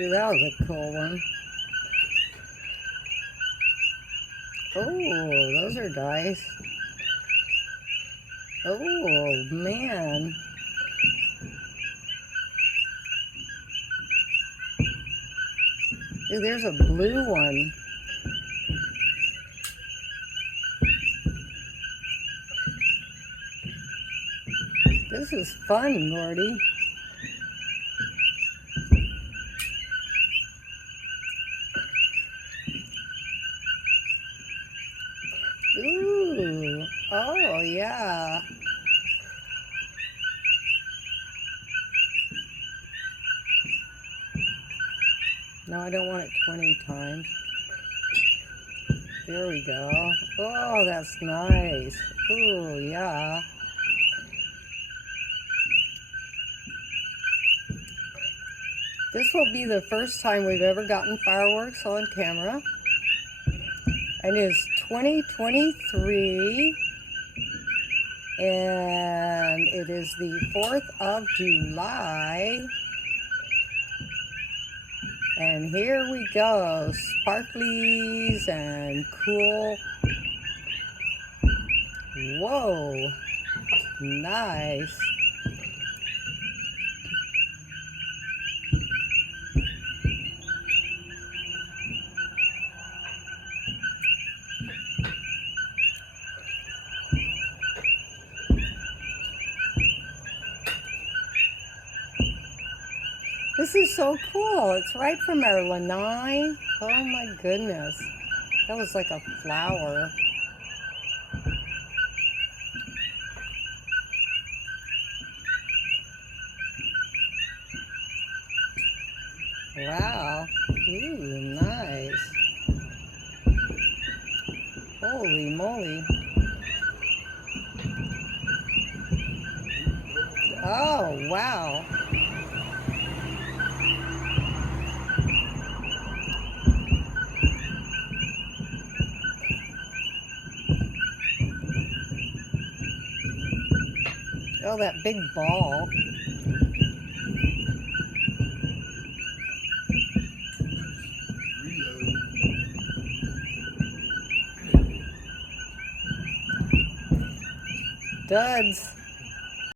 Ooh, that was a cool one. Oh, those are nice. Oh, man. Ooh, there's a blue one. This is fun, Lordy. Ooh, oh yeah. No, I don't want it 20 times. There we go. Oh, that's nice. Ooh, yeah. This will be the first time we've ever gotten fireworks on camera. And it's 2023. And it is the 4th of July. And here we go. Sparklies and cool. Whoa. Nice. This is so cool. It's right from our lanai. Oh my goodness. That was like a flower. Wow. Ooh, nice. Holy moly. Oh, wow. Oh, that big ball. Duds.